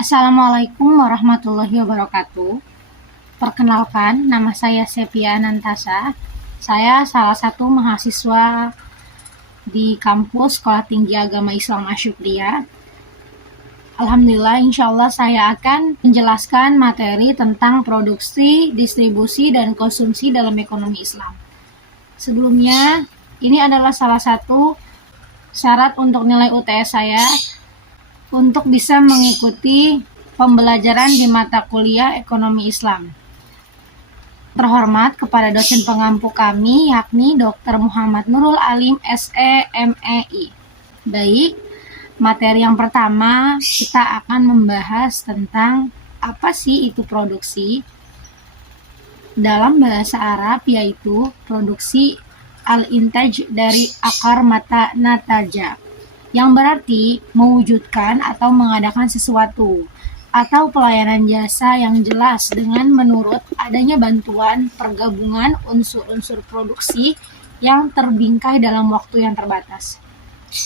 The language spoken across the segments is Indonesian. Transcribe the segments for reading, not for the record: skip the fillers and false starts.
Assalamualaikum warahmatullahi wabarakatuh. Perkenalkan, nama saya Sepia Nantasa. Saya salah satu mahasiswa di kampus Sekolah Tinggi Agama Islam Asyukriya. Alhamdulillah, insya Allah saya akan menjelaskan materi tentang produksi, distribusi, dan konsumsi dalam ekonomi Islam. Sebelumnya, ini adalah salah satu syarat untuk nilai UTS saya untuk bisa mengikuti pembelajaran di mata kuliah ekonomi Islam. Terhormat kepada dosen pengampu kami, yakni Dr. Muhammad Nurul Alim, SE, MEI. Baik, materi yang pertama kita akan membahas tentang apa sih itu produksi. Dalam bahasa Arab yaitu produksi al-intaj dari akar mata nataja, yang berarti mewujudkan atau mengadakan sesuatu atau pelayanan jasa yang jelas dengan menurut adanya bantuan pergabungan unsur-unsur produksi yang terbingkai dalam waktu yang terbatas.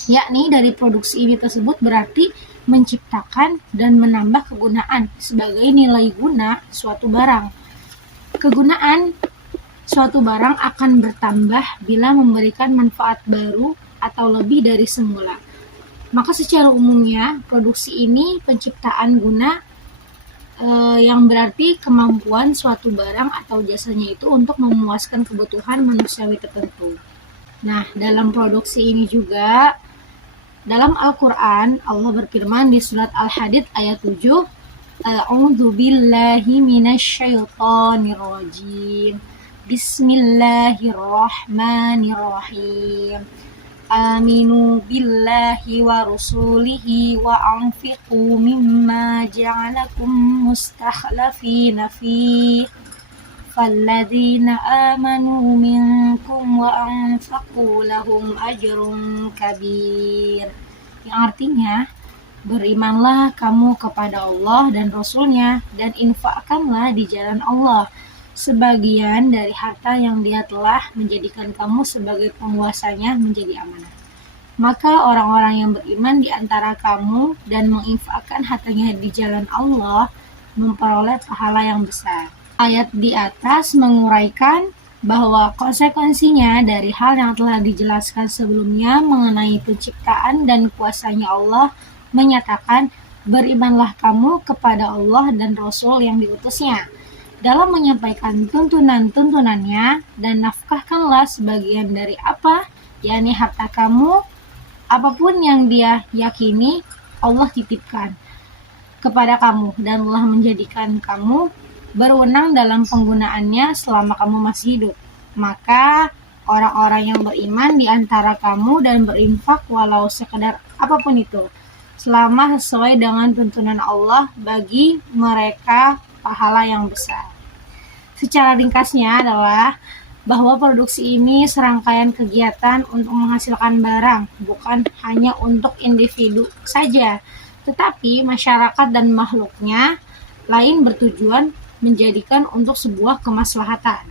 Yakni dari produksi ini tersebut berarti menciptakan dan menambah kegunaan sebagai nilai guna suatu barang. Kegunaan suatu barang akan bertambah bila memberikan manfaat baru atau lebih dari semula. Maka secara umumnya produksi ini penciptaan guna yang berarti kemampuan suatu barang atau jasanya itu untuk memuaskan kebutuhan manusiawi tertentu. Nah, dalam produksi ini juga dalam Al-Quran Allah berfirman di surat Al-Hadid ayat 7, A'udzu billahi minasyaitonir rajim. Bismillahirrahmanirrahim. Aminu billahi wa rusulihi wa anfiqu mimma ja'alakum mustakhlafina fihi falladzina amanu minkum wa anfaqu lahum ajrun kabir. Yang artinya, berimanlah kamu kepada Allah dan Rasul-Nya dan infakkanlah di jalan Allah sebagian dari harta yang Dia telah menjadikan kamu sebagai penguasanya menjadi amanah. Maka orang-orang yang beriman di antara kamu dan menginfakkan hartanya di jalan Allah memperoleh pahala yang besar. Ayat di atas menguraikan bahwa konsekuensinya dari hal yang telah dijelaskan sebelumnya mengenai penciptaan dan kuasanya Allah menyatakan, berimanlah kamu kepada Allah dan Rasul yang diutusnya dalam menyampaikan tuntunan-tuntunannya, dan nafkahkanlah sebagian dari apa, yakni harta kamu, apapun yang Dia yakini Allah titipkan kepada kamu dan telah menjadikan kamu berwenang dalam penggunaannya selama kamu masih hidup. Maka orang-orang yang beriman di antara kamu dan berinfak walau sekedar apapun itu, selama sesuai dengan tuntunan Allah, bagi mereka pahala yang besar. Secara ringkasnya adalah bahwa produksi ini serangkaian kegiatan untuk menghasilkan barang, bukan hanya untuk individu saja, tetapi masyarakat dan makhluknya lain bertujuan menjadikan untuk sebuah kemaslahatan.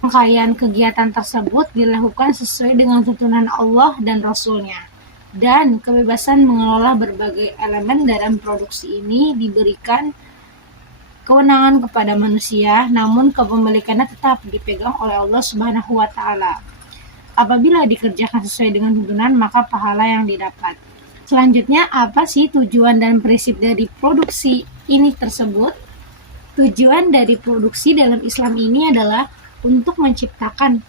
Rangkaian kegiatan tersebut dilakukan sesuai dengan tuntunan Allah dan Rasul-Nya, dan kebebasan mengelola berbagai elemen dalam produksi ini diberikan kewenangan kepada manusia, namun kepemilikannya tetap dipegang oleh Allah Subhanahu wa Ta'ala. Apabila dikerjakan sesuai dengan tuntunan, maka pahala yang didapat. Selanjutnya, apa sih tujuan dan prinsip dari produksi ini tersebut? Tujuan dari produksi dalam Islam ini adalah untuk menciptakan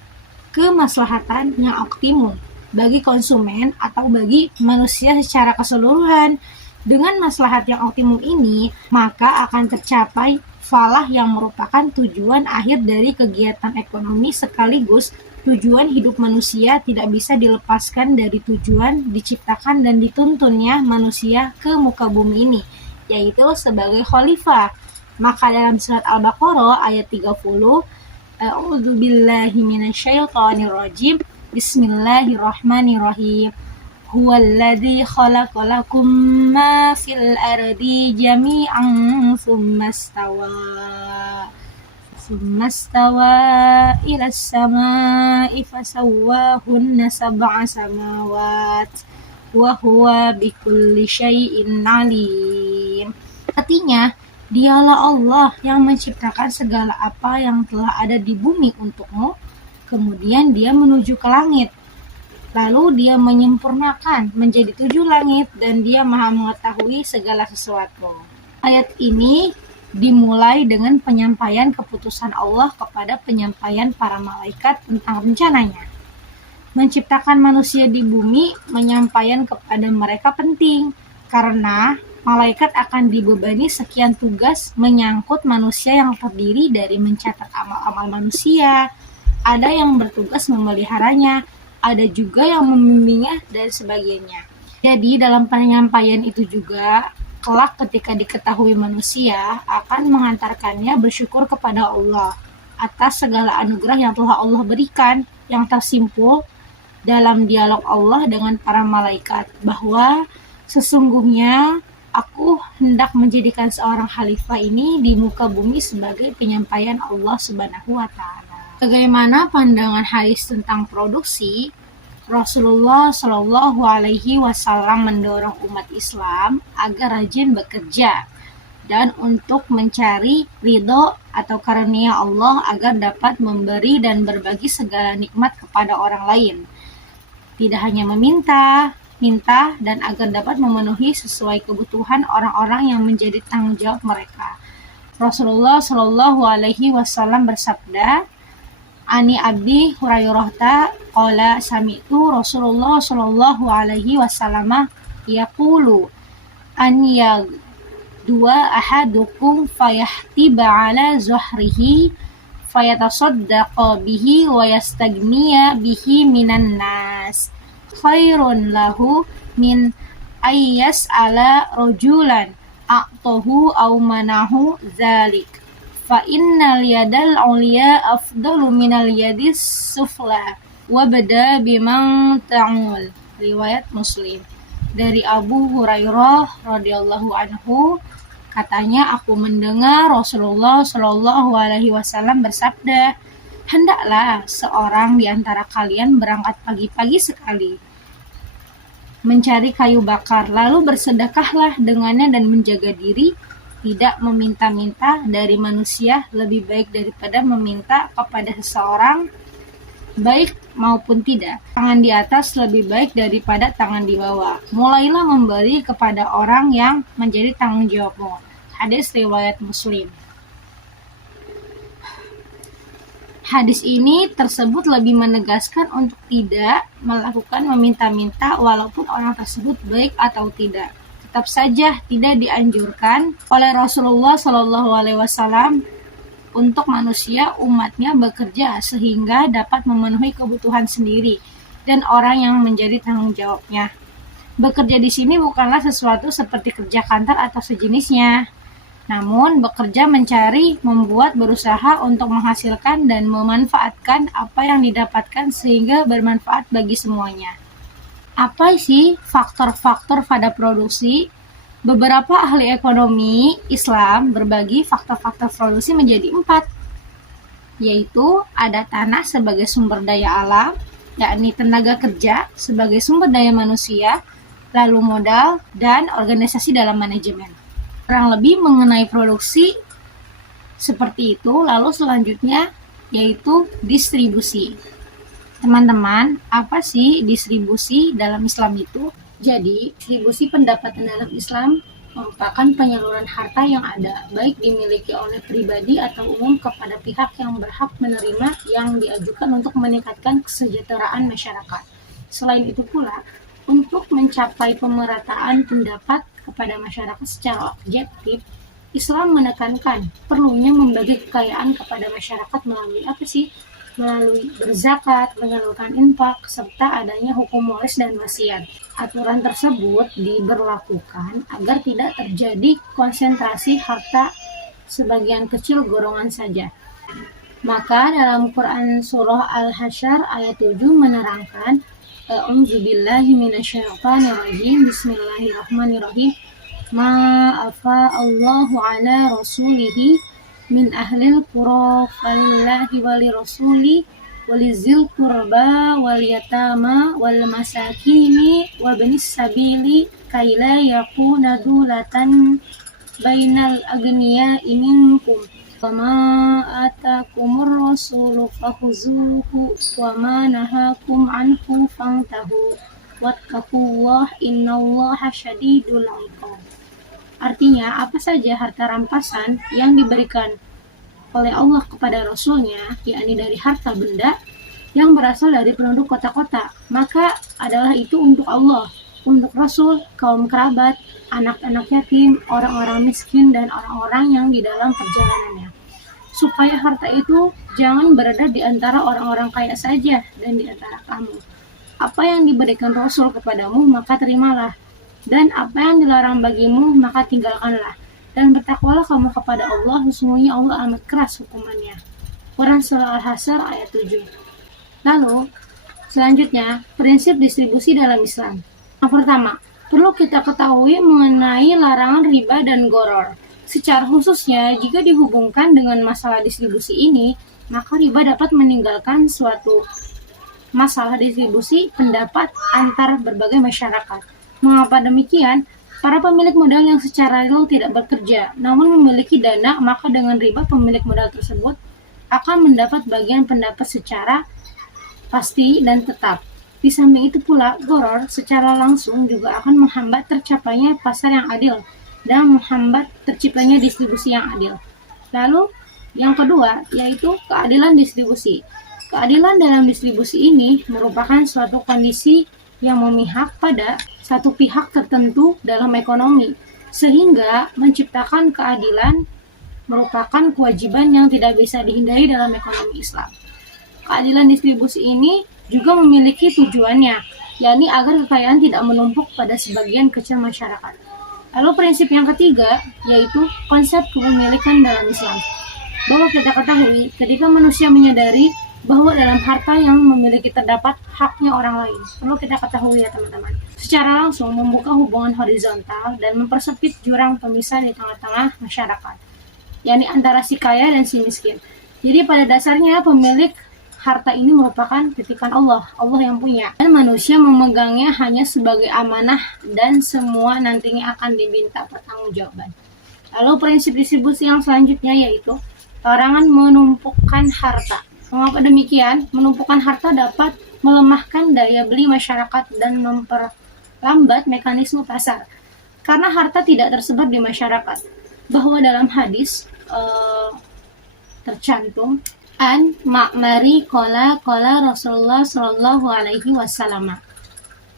kemaslahatan yang optimum bagi konsumen atau bagi manusia secara keseluruhan. Dengan maslahat yang optimum ini, maka akan tercapai falah yang merupakan tujuan akhir dari kegiatan ekonomi sekaligus tujuan hidup manusia tidak bisa dilepaskan dari tujuan diciptakan dan dituntunnya manusia ke muka bumi ini, yaitu sebagai khalifah. Maka dalam surat Al-Baqarah ayat 30, A'udzu billahi minasyaitonir rajim. Bismillahirrahmanirrahim. Huwallazi khalaqa lakum ma fil ardi jami'an tsumma istawa ilas samaa'i fasawwahunna sab'a samawat wa huwa bikulli syai'in alim. Artinya, dialah Allah yang menciptakan segala apa yang telah ada di bumi untukmu, kemudian dia menuju ke langit. Lalu dia menyempurnakan menjadi 7 langit dan dia maha mengetahui segala sesuatu. Ayat ini dimulai dengan penyampaian keputusan Allah kepada penyampaian para malaikat tentang rencananya. Menciptakan manusia di bumi, menyampaikan kepada mereka penting, karena malaikat akan dibebani sekian tugas menyangkut manusia yang terdiri dari mencatat amal-amal manusia, ada yang bertugas memeliharanya, ada juga yang membimbingnya, dan sebagainya. Jadi dalam penyampaian itu juga, kelak ketika diketahui manusia akan mengantarkannya bersyukur kepada Allah atas segala anugerah yang telah Allah berikan, yang tersimpul dalam dialog Allah dengan para malaikat, bahwa sesungguhnya aku hendak menjadikan seorang khalifah ini di muka bumi sebagai penyampaian Allah Subhanahu wa Ta'ala. Bagaimana pandangan hadis tentang produksi? Rasulullah Shallallahu Alaihi Wasallam mendorong umat Islam agar rajin bekerja dan untuk mencari ridho atau karunia Allah agar dapat memberi dan berbagi segala nikmat kepada orang lain. Tidak hanya minta, dan agar dapat memenuhi sesuai kebutuhan orang-orang yang menjadi tanggung jawab mereka. Rasulullah Shallallahu Alaihi Wasallam bersabda, Ani Abi Hurairah qala sami'tu Rasulullah Shallallahu Alaihi Wasallam yaqulu an dua ahadukum fayahtiba ala zuhrihi fayatasaddaqa bihi wa yastagniya bihi minan nas khairun lahu min ayyas ala rajulan a'tahu aw manahu dzalik fa innal yadal ulya afdalu minal yadis sufla wa bada biman ta'ul. Riwayat Muslim. Dari Abu Hurairah radhiyallahu anhu, katanya, aku mendengar Rasulullah Shallallahu Alaihi Wasallam bersabda, hendaklah seorang di antara kalian berangkat pagi-pagi sekali, mencari kayu bakar, lalu bersedekahlah dengannya dan menjaga diri, tidak meminta-minta dari manusia lebih baik daripada meminta kepada seseorang, baik maupun tidak. Tangan di atas lebih baik daripada tangan di bawah. Mulailah memberi kepada orang yang menjadi tanggung jawabmu. Hadis riwayat Muslim. Hadis ini tersebut lebih menegaskan untuk tidak melakukan meminta-minta walaupun orang tersebut baik atau tidak. Tetap saja tidak dianjurkan oleh Rasulullah SAW untuk manusia umatnya bekerja sehingga dapat memenuhi kebutuhan sendiri dan orang yang menjadi tanggung jawabnya. Bekerja di sini bukanlah sesuatu seperti kerja kantor atau sejenisnya, namun bekerja mencari, membuat, berusaha untuk menghasilkan dan memanfaatkan apa yang didapatkan sehingga bermanfaat bagi semuanya. Apa sih faktor-faktor pada produksi? Beberapa ahli ekonomi Islam berbagi faktor-faktor produksi menjadi 4, yaitu ada tanah sebagai sumber daya alam, yakni tenaga kerja sebagai sumber daya manusia, lalu modal, dan organisasi dalam manajemen. Kurang lebih mengenai produksi seperti itu, lalu selanjutnya yaitu distribusi. Teman-teman, apa sih distribusi dalam Islam itu? Jadi, distribusi pendapatan dalam Islam merupakan penyaluran harta yang ada, baik dimiliki oleh pribadi atau umum kepada pihak yang berhak menerima yang diajukan untuk meningkatkan kesejahteraan masyarakat. Selain itu pula, untuk mencapai pemerataan pendapat kepada masyarakat secara objektif, Islam menekankan perlunya membagi kekayaan kepada masyarakat melalui apa sih? Melalui berzakat, menyalurkan infak, serta adanya hukum waris dan wasiat. Aturan tersebut diberlakukan agar tidak terjadi konsentrasi harta sebagian kecil golongan saja. Maka dalam Quran surah Al-Hasyr ayat 7 menerangkan, A'udzubillahi minasyaitonirrajim, Bismillahirrahmanirrahim, Ma'afa Allahu ala rasulihi min ahlil qura falillahi walirasuli walizil qurba wal yatama wal masakini wa banis sabili kaila yakuna dulatan bainal agniya'i minkum wa ma atakumur rasulu fakhuzuhu wa ma nahakum anhu fantahu wattaqullaha innallaha syadidul iqab. Artinya, apa saja harta rampasan yang diberikan oleh Allah kepada Rasulnya, yakni dari harta benda yang berasal dari penduduk kota-kota, maka adalah itu untuk Allah, untuk Rasul, kaum kerabat, anak-anak yatim, orang-orang miskin, dan orang-orang yang di dalam perjalanannya. Supaya harta itu jangan berada di antara orang-orang kaya saja dan di antara kamu. Apa yang diberikan Rasul kepadamu, maka terimalah. Dan apa yang dilarang bagimu, maka tinggalkanlah. Dan bertakwalah kamu kepada Allah, sesungguhnya Allah amat keras hukumannya. Quran Surah Al-Hasr ayat 7. Lalu, selanjutnya, prinsip distribusi dalam Islam. Yang pertama, perlu kita ketahui mengenai larangan riba dan goror. Secara khususnya, jika dihubungkan dengan masalah distribusi ini, maka riba dapat meninggalkan suatu masalah distribusi pendapat antar berbagai masyarakat. Mengapa demikian? Para pemilik modal yang secara real tidak bekerja, namun memiliki dana, maka dengan riba pemilik modal tersebut akan mendapat bagian pendapat secara pasti dan tetap. Di samping itu pula, goror secara langsung juga akan menghambat tercapainya pasar yang adil dan menghambat terciptanya distribusi yang adil. Lalu, yang kedua, yaitu keadilan distribusi. Keadilan dalam distribusi ini merupakan suatu kondisi yang memihak pada satu pihak tertentu dalam ekonomi, sehingga menciptakan keadilan merupakan kewajiban yang tidak bisa dihindari dalam ekonomi Islam. Keadilan distribusi ini juga memiliki tujuannya, yakni agar kekayaan tidak menumpuk pada sebagian kecil masyarakat. Lalu prinsip yang ketiga, yaitu konsep kepemilikan dalam Islam. Bahwa kita ketahui, ketika manusia menyadari bahwa dalam harta yang memiliki terdapat haknya orang lain. Perlu kita ketahui ya teman-teman. Secara langsung membuka hubungan horizontal dan mempersempit jurang pemisah di tengah-tengah masyarakat, yakni antara si kaya dan si miskin. Jadi pada dasarnya pemilik harta ini merupakan titipan Allah, Allah yang punya. Dan manusia memegangnya hanya sebagai amanah dan semua nantinya akan diminta pertanggungjawaban. Lalu prinsip distribusi yang selanjutnya yaitu larangan menumpukan harta. Mengapa demikian? Menumpukan harta dapat melemahkan daya beli masyarakat dan memperlambat mekanisme pasar. Karena harta tidak tersebar di masyarakat. Bahwa dalam hadis tercantum an Ma'mari qala Rasulullah sallallahu alaihi wasallam.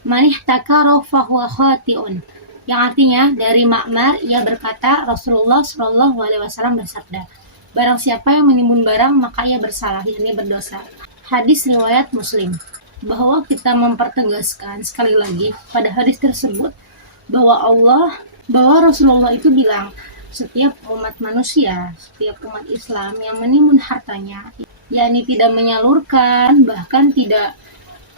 Man ihtakara fahuwa khati'un. Yang artinya dari Ma'mar ia berkata Rasulullah sallallahu alaihi wasallam bersabda, barang siapa yang menimbun barang maka ia bersalah, yakni berdosa. Hadis riwayat Muslim. Bahwa kita mempertegaskan sekali lagi pada hadis tersebut bahwa Rasulullah itu bilang setiap umat manusia, setiap umat Islam yang menimbun hartanya, yakni tidak menyalurkan, bahkan tidak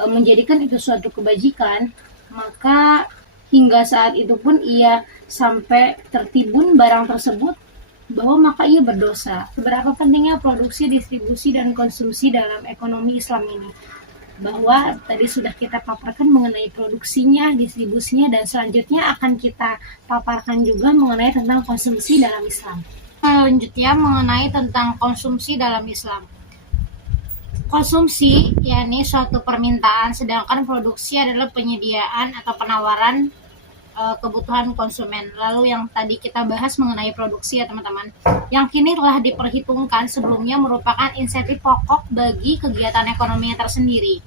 menjadikan itu suatu kebajikan, maka hingga saat itu pun ia sampai tertimbun barang tersebut, bahwa maka ia berdosa. Seberapa pentingnya produksi, distribusi, dan konsumsi dalam ekonomi Islam ini. Bahwa tadi sudah kita paparkan mengenai produksinya, distribusinya, dan selanjutnya akan kita paparkan juga mengenai tentang konsumsi dalam Islam. Selanjutnya mengenai tentang konsumsi dalam Islam. Konsumsi, yakni suatu permintaan, sedangkan produksi adalah penyediaan atau penawaran kebutuhan konsumen. Lalu yang tadi kita bahas mengenai produksi ya teman-teman, yang kini telah diperhitungkan sebelumnya merupakan insentif pokok bagi kegiatan ekonominya tersendiri.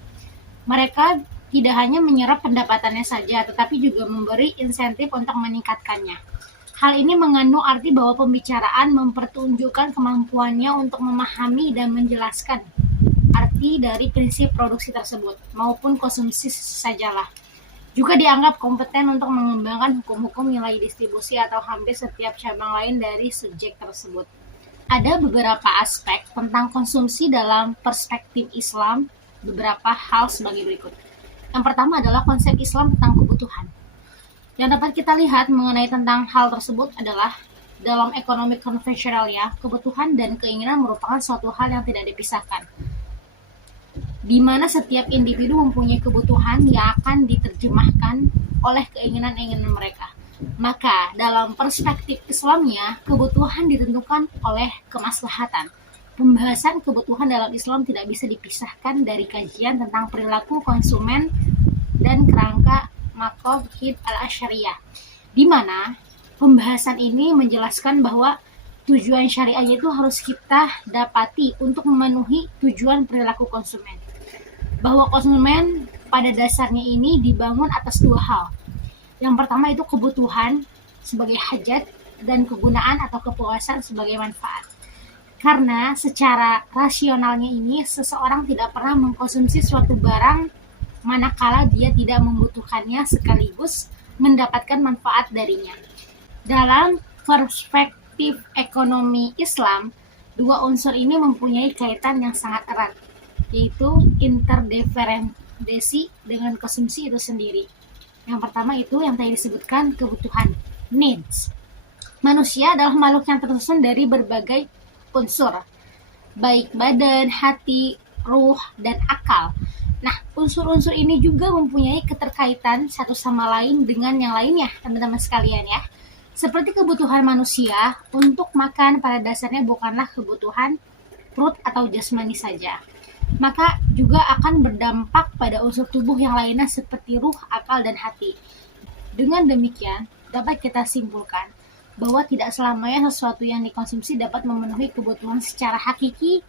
Mereka tidak hanya menyerap pendapatannya saja, tetapi juga memberi insentif untuk meningkatkannya. Hal ini mengandung arti bahwa pembicaraan mempertunjukkan kemampuannya untuk memahami dan menjelaskan arti dari prinsip produksi tersebut, maupun konsumsi sajalah. Juga dianggap kompeten untuk mengembangkan hukum-hukum nilai distribusi atau hampir setiap cabang lain dari subjek tersebut. Ada beberapa aspek tentang konsumsi dalam perspektif Islam, beberapa hal sebagai berikut. Yang pertama adalah konsep Islam tentang kebutuhan. Yang dapat kita lihat mengenai tentang hal tersebut adalah dalam ekonomi konvensional ya, kebutuhan dan keinginan merupakan suatu hal yang tidak dipisahkan, di mana setiap individu mempunyai kebutuhan yang akan diterjemahkan oleh keinginan-keinginan mereka. Maka dalam perspektif Islamnya, kebutuhan ditentukan oleh kemaslahatan. Pembahasan kebutuhan dalam Islam tidak bisa dipisahkan dari kajian tentang perilaku konsumen dan kerangka maqasid al-syariah, di mana pembahasan ini menjelaskan bahwa tujuan syariah itu harus kita dapati untuk memenuhi tujuan perilaku konsumen. Bahwa konsumen pada dasarnya ini dibangun atas dua hal. Yang pertama itu kebutuhan sebagai hajat dan kegunaan atau kepuasan sebagai manfaat. Karena secara rasionalnya ini seseorang tidak pernah mengkonsumsi suatu barang manakala dia tidak membutuhkannya sekaligus mendapatkan manfaat darinya. Dalam perspektif ekonomi Islam, dua unsur ini mempunyai kaitan yang sangat erat, yaitu interdependensi dengan konsumsi itu sendiri. Yang pertama itu yang tadi disebutkan kebutuhan, needs. Manusia adalah makhluk yang tersusun dari berbagai unsur, baik badan, hati, ruh, dan akal. Nah, unsur-unsur ini juga mempunyai keterkaitan satu sama lain dengan yang lainnya, teman-teman sekalian ya. Seperti kebutuhan manusia untuk makan pada dasarnya bukanlah kebutuhan perut atau jasmani saja, maka juga akan berdampak pada unsur tubuh yang lainnya seperti ruh, akal, dan hati. Dengan demikian, dapat kita simpulkan bahwa tidak selamanya sesuatu yang dikonsumsi dapat memenuhi kebutuhan secara hakiki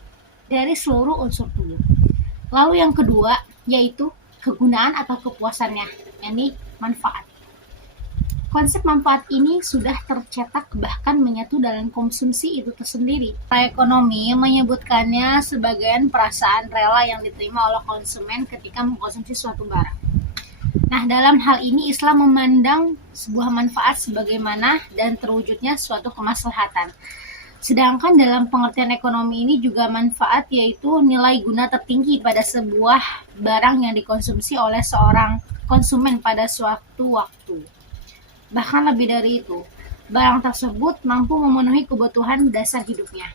dari seluruh unsur tubuh. Lalu yang kedua, yaitu kegunaan atau kepuasannya, yakni manfaat. Konsep manfaat ini sudah tercetak bahkan menyatu dalam konsumsi itu tersendiri. Ekonomi menyebutkannya sebagai perasaan rela yang diterima oleh konsumen ketika mengkonsumsi suatu barang. Nah, dalam hal ini Islam memandang sebuah manfaat sebagaimana dan terwujudnya suatu kemaslahatan. Sedangkan dalam pengertian ekonomi ini juga manfaat yaitu nilai guna tertinggi pada sebuah barang yang dikonsumsi oleh seorang konsumen pada suatu waktu. Bahkan lebih dari itu, barang tersebut mampu memenuhi kebutuhan dasar hidupnya.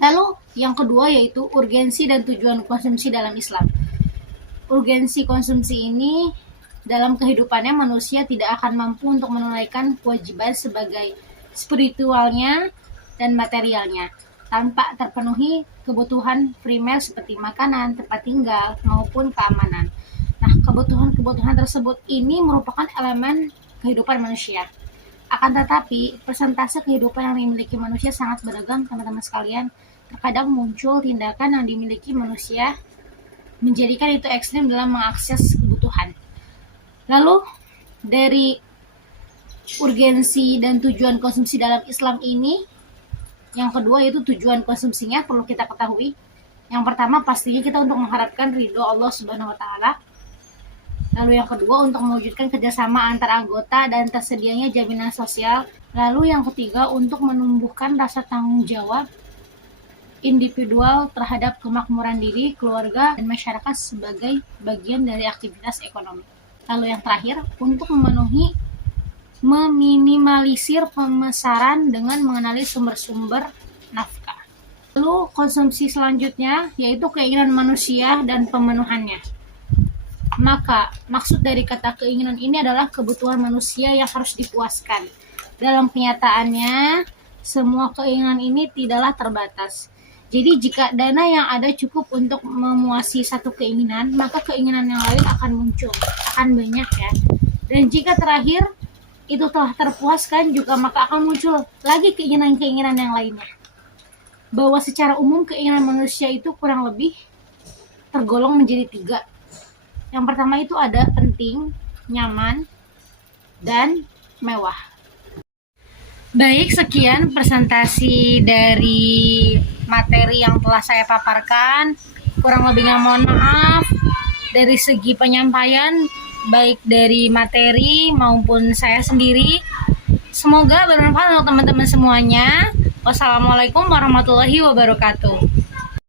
Lalu yang kedua yaitu urgensi dan tujuan konsumsi dalam Islam. Urgensi konsumsi ini dalam kehidupannya manusia tidak akan mampu untuk menunaikan kewajiban sebagai spiritualnya dan materialnya tanpa terpenuhi kebutuhan primer seperti makanan, tempat tinggal, maupun keamanan. Nah, kebutuhan-kebutuhan tersebut ini merupakan elemen kehidupan manusia. Akan tetapi, persentase kehidupan yang dimiliki manusia sangat beragam, teman-teman sekalian. Terkadang muncul tindakan yang dimiliki manusia menjadikan itu ekstrim dalam mengakses kebutuhan. Lalu, dari urgensi dan tujuan konsumsi dalam Islam ini, yang kedua yaitu tujuan konsumsinya perlu kita ketahui. Yang pertama pastinya kita untuk mengharapkan ridho Allah Subhanahu wa Ta'ala. Lalu yang kedua untuk mewujudkan kerjasama antar anggota dan tersedianya jaminan sosial. Lalu yang ketiga untuk menumbuhkan rasa tanggung jawab individual terhadap kemakmuran diri, keluarga, dan masyarakat sebagai bagian dari aktivitas ekonomi. Lalu yang terakhir, untuk meminimalisir pemesaran dengan mengenali sumber-sumber nafkah. Lalu konsumsi selanjutnya, yaitu keinginan manusia dan pemenuhannya. Maka, maksud dari kata keinginan ini adalah kebutuhan manusia yang harus dipuaskan. Dalam kenyataannya, semua keinginan ini tidaklah terbatas. Jadi jika dana yang ada cukup untuk memuasi satu keinginan, maka keinginan yang lain akan muncul, akan banyak ya. Dan jika terakhir itu telah terpuaskan juga, maka akan muncul lagi keinginan-keinginan yang lainnya. Bahwa secara umum keinginan manusia itu kurang lebih tergolong menjadi 3. Yang pertama itu ada penting, nyaman, dan mewah. Baik, sekian presentasi dari materi yang telah saya paparkan. Kurang lebihnya mohon maaf. Dari segi penyampaian, baik dari materi maupun saya sendiri, semoga bermanfaat untuk teman-teman semuanya. Wassalamualaikum warahmatullahi wabarakatuh.